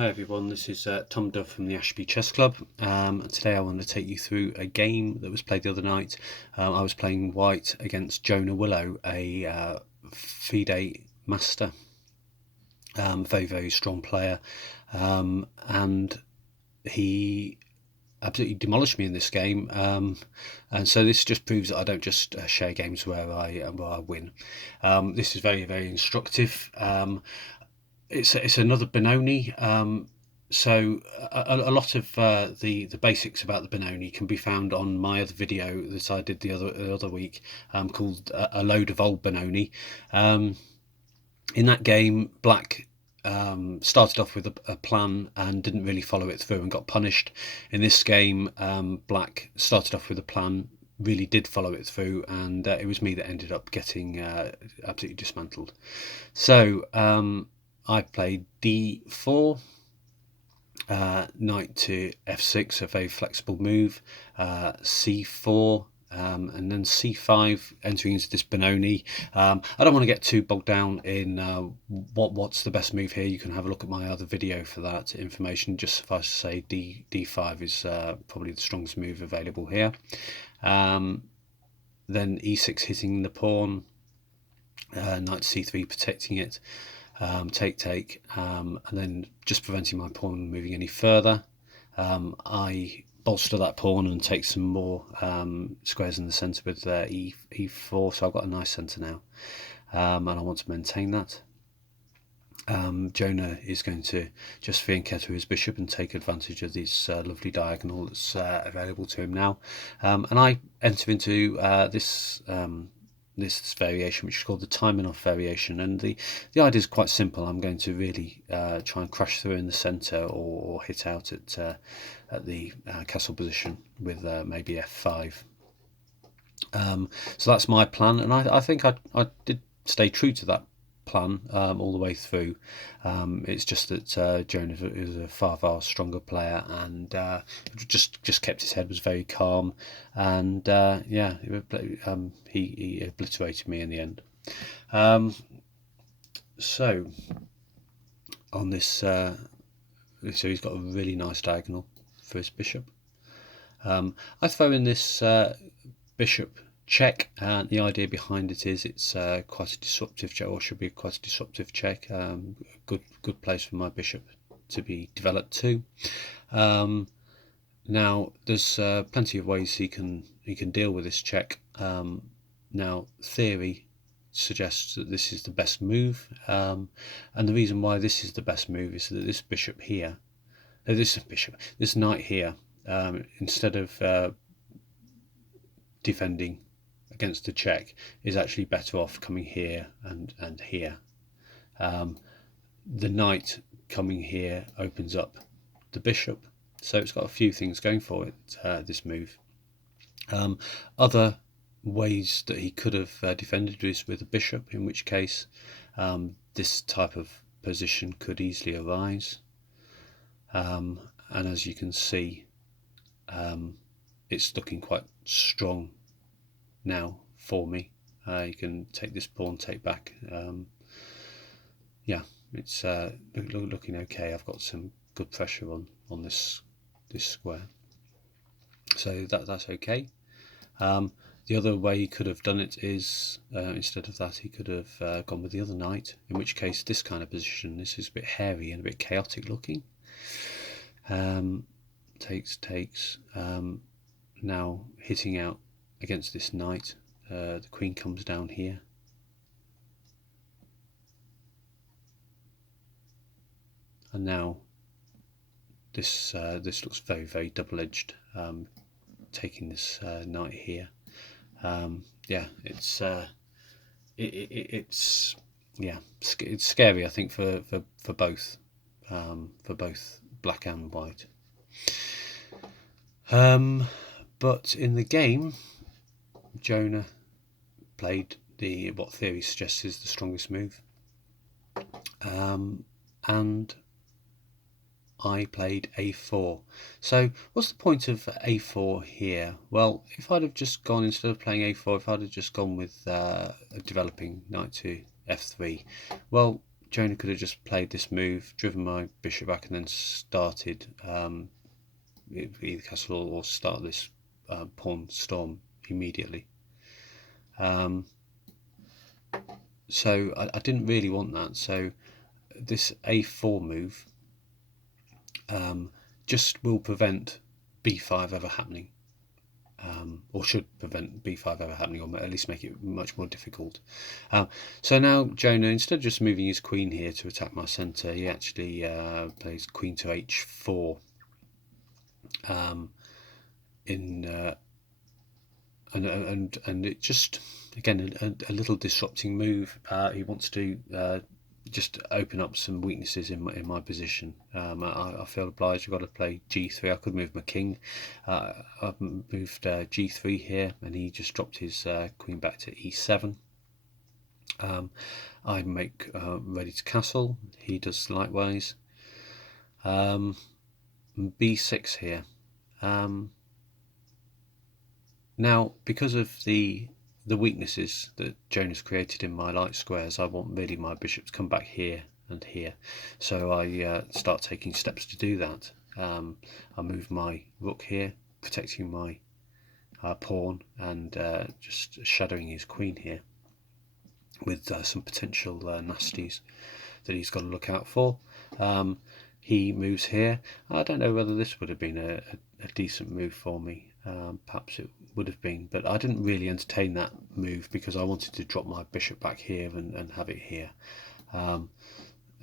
Hi everyone, this is Tom Dove from the Ashby Chess Club. Today I want to take you through a game that was played the other night. I was playing white against Jonah Willow, a FIDE master. Very, very strong player. And he absolutely demolished me in this game. And so this just proves that I don't just share games where I win. This is very, very instructive. It's another Benoni. So a lot of the basics about the Benoni can be found on my other video that I did the other week, called A Load of Old Benoni. In that game, Black started off with a plan and didn't really follow it through and got punished. In this game, Black started off with a plan, really did follow it through, and it was me that ended up getting absolutely dismantled. So I played d4, knight to f6, a very flexible move, c4, and then c5, entering into this Benoni. I don't want to get too bogged down in what's the best move here. You can have a look at my other video for that information. Just suffice to say d5 is probably the strongest move available here. Then e6 hitting the pawn, knight c3 protecting it. Take, and then just preventing my pawn moving any further. I bolster that pawn and take some more squares in the centre with e4, so I've got a nice centre now, and I want to maintain that. Jonah is going to just fianchetto his bishop and take advantage of this lovely diagonal that's available to him now, and I enter into this variation, which is called the Taimanov variation, and the idea is quite simple. I'm going to really try and crash through in the centre or hit out at the castle position with maybe f5. So that's my plan, and I think I did stay true to that plan all the way through. It's just that Jonah is a far stronger player, and just kept his head, was very calm, and yeah, he obliterated me in the end. So on this, so he's got a really nice diagonal for his bishop. I throw in this bishop check, and the idea behind it is it's quite a disruptive check, or should be quite a disruptive check. Good place for my bishop to be developed too. Now there's plenty of ways he can deal with this check. Now theory suggests that this is the best move, and the reason why this is the best move is that this bishop here, this knight here, instead of defending against the check, is actually better off coming here and here. The knight coming here opens up the bishop, so it's got a few things going for it, this move. Other ways that he could have defended is with a bishop, in which case this type of position could easily arise, and as you can see, it's looking quite strong now for me. You can take this pawn, take back. Yeah, it's looking okay. I've got some good pressure on this square, so that's okay. The other way he could have done it is, instead of that, he could have gone with the other knight, in which case this kind of position, this is a bit hairy and a bit chaotic looking. Takes, now hitting out against this knight. The queen comes down here, and now this looks very double-edged, taking this knight here. Yeah, it's scary, I think, for both black and white. But in the game, Jonah played what theory suggests is the strongest move, and I played a4. So what's the point of a4 here? Well, if I'd have just gone, instead of playing a4, if I'd have just gone with developing knight to f3, well, Jonah could have just played this move, driven my bishop back, and then started either castle or start this pawn storm immediately. So I didn't really want that. So this a4 move just will prevent b5 ever happening. Or should prevent b5 ever happening, or at least make it much more difficult. So now Jonah, instead of just moving his queen here to attack my centre, he actually plays queen to h4 and it just, again, a little disrupting move. He wants to just open up some weaknesses in my position. I feel obliged. I've got to play g3. I could move my king. I've moved g3 here, and he just dropped his queen back to e7. I make ready to castle. He does likewise. b6 here. Now, because of the weaknesses that Jonah's created in my light squares, I want really my bishop to come back here and here. So I start taking steps to do that. I move my rook here, protecting my pawn, and just shadowing his queen here with some potential nasties that he's got to look out for. He moves here. I don't know whether this would have been a decent move for me. Perhaps it would have been, but I didn't really entertain that move because I wanted to drop my bishop back here and have it here.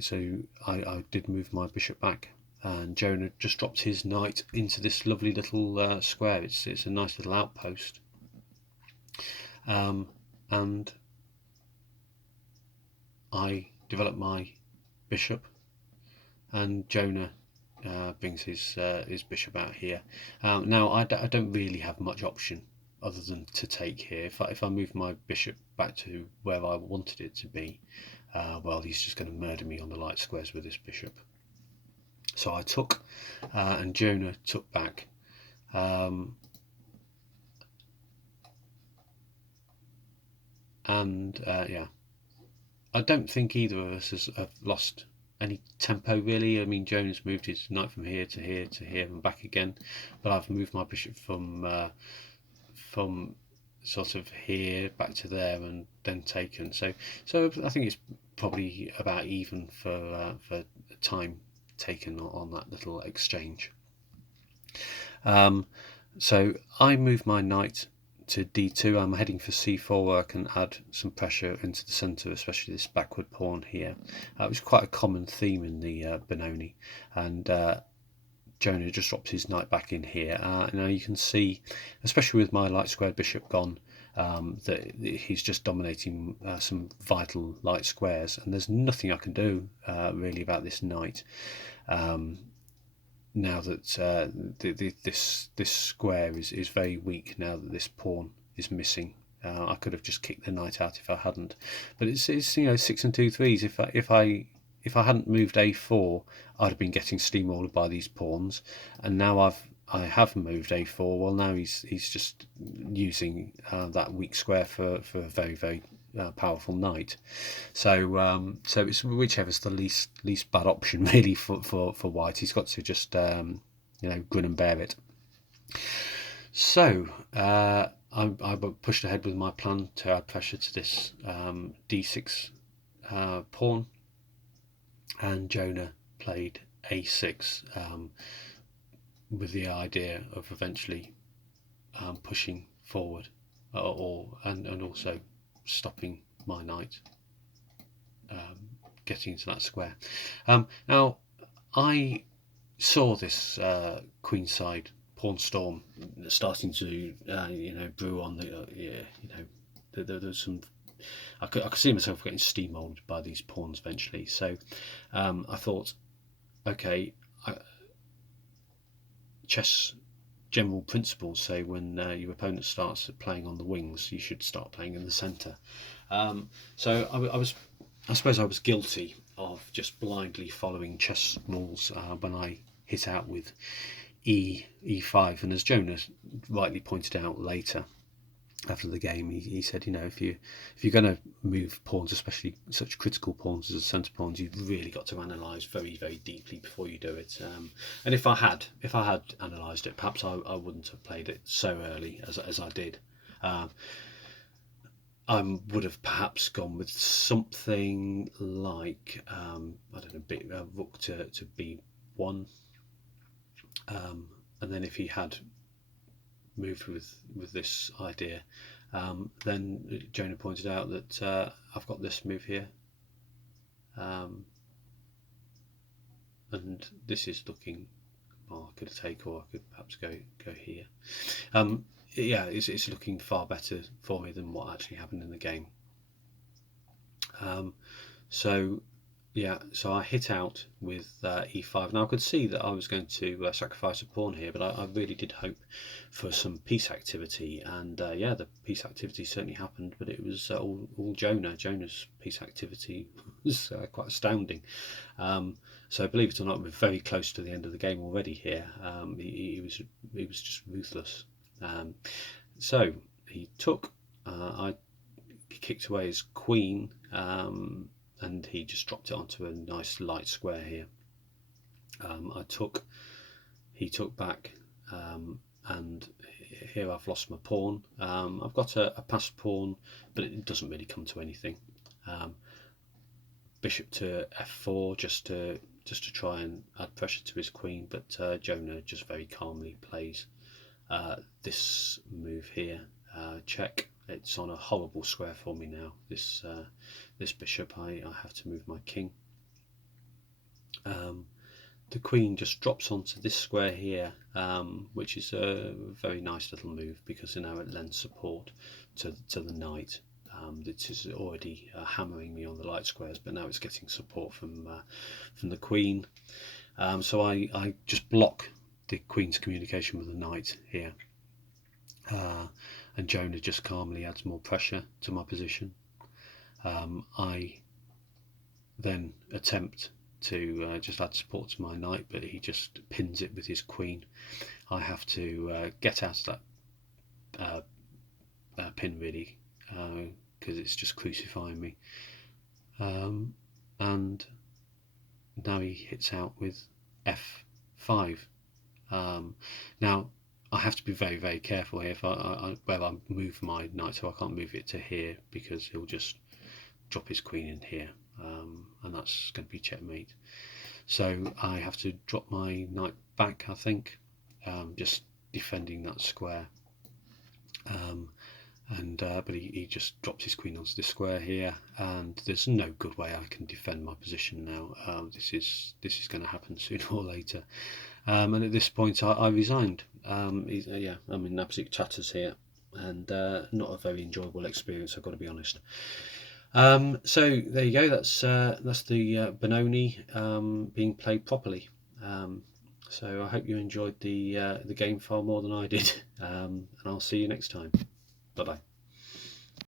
So I did move my bishop back, and Jonah just dropped his knight into this lovely little square. It's a nice little outpost, and I develop my bishop, and Jonah brings his bishop out here. Now I don't really have much option other than to take here. If I move my bishop back to where I wanted it to be, well, he's just going to murder me on the light squares with this bishop. So I took, and Jonah took back. Yeah, I don't think either of us have lost any tempo really. I mean, Jonah's moved his knight from here to here to here and back again, but I've moved my bishop from sort of here back to there and then taken. So I think it's probably about even for time taken on that little exchange. So I move my knight to d2. I'm heading for c4 where I can add some pressure into the centre, especially this backward pawn here. It was quite a common theme in the Benoni, and Jonah just dropped his knight back in here. Now you can see, especially with my light squared bishop gone, that he's just dominating some vital light squares, and there's nothing I can do really about this knight. Now that this square is very weak, now that this pawn is missing. I could have just kicked the knight out if I hadn't, but it's 6 and 2 3s. If I hadn't moved a4, I'd have been getting steamrolled by these pawns, and now I have moved a4. Well, now he's just using that weak square for a very, very powerful knight. So it's whichever's the least bad option really for white. He's got to just grin and bear it. So I pushed ahead with my plan to add pressure to this d6 pawn, and Jonah played a6 with the idea of eventually pushing forward, and also stopping my knight getting into that square. Now I saw this queenside pawn storm starting to brew on there's some. I could see myself getting steamrolled by these pawns eventually. So I thought, okay, chess general principles say when your opponent starts playing on the wings, you should start playing in the centre. So I suppose I was guilty of just blindly following chess rules when I hit out with e5, and as Jonah rightly pointed out later, after the game, he said, if you're going to move pawns, especially such critical pawns as centre pawns, you've really got to analyse very, very deeply before you do it. And if I had analysed it, perhaps I wouldn't have played it so early as I did. I would have perhaps gone with something like I don't know, rook to b1, and then if he had moved with this idea, then Jonah pointed out that I've got this move here, and this is looking. Well, I could take, or I could perhaps go here. Yeah, it's looking far better for me than what actually happened in the game. So I hit out with e5. Now I could see that I was going to sacrifice a pawn here, but I really did hope for some piece activity, and the piece activity certainly happened, but it was all Jonah. Jonah's piece activity was quite astounding. So believe it or not, we're very close to the end of the game already here. He was just ruthless. So he took. I kicked away his queen. And he just dropped it onto a nice light square here. He took back, and here I've lost my pawn. I've got a passed pawn, but it doesn't really come to anything. Bishop to f4 just to try and add pressure to his queen, but Jonah just very calmly plays this move here, check. It's on a horrible square for me now. This bishop, I have to move my king. The queen just drops onto this square here, which is a very nice little move because now it lends support to the knight. It is already hammering me on the light squares, but now it's getting support from the queen. So I just block the queen's communication with the knight here. And Jonah just calmly adds more pressure to my position. I then attempt to just add support to my knight, but he just pins it with his queen. I have to get out of that pin really, because it's just crucifying me. And now he hits out with f5. Now I have to be very, very careful here where I move my knight, so I can't move it to here because he'll just drop his queen in here, and that's going to be checkmate. So I have to drop my knight back, I think, just defending that square. But he just drops his queen onto the square here, and there's no good way I can defend my position now. This is going to happen sooner or later. And at this point I resigned. I'm in absolute tatters here, and not a very enjoyable experience, I've got to be honest. So there you go, that's the Benoni being played properly. So I hope you enjoyed the game far more than I did, and I'll see you next time. Bye bye.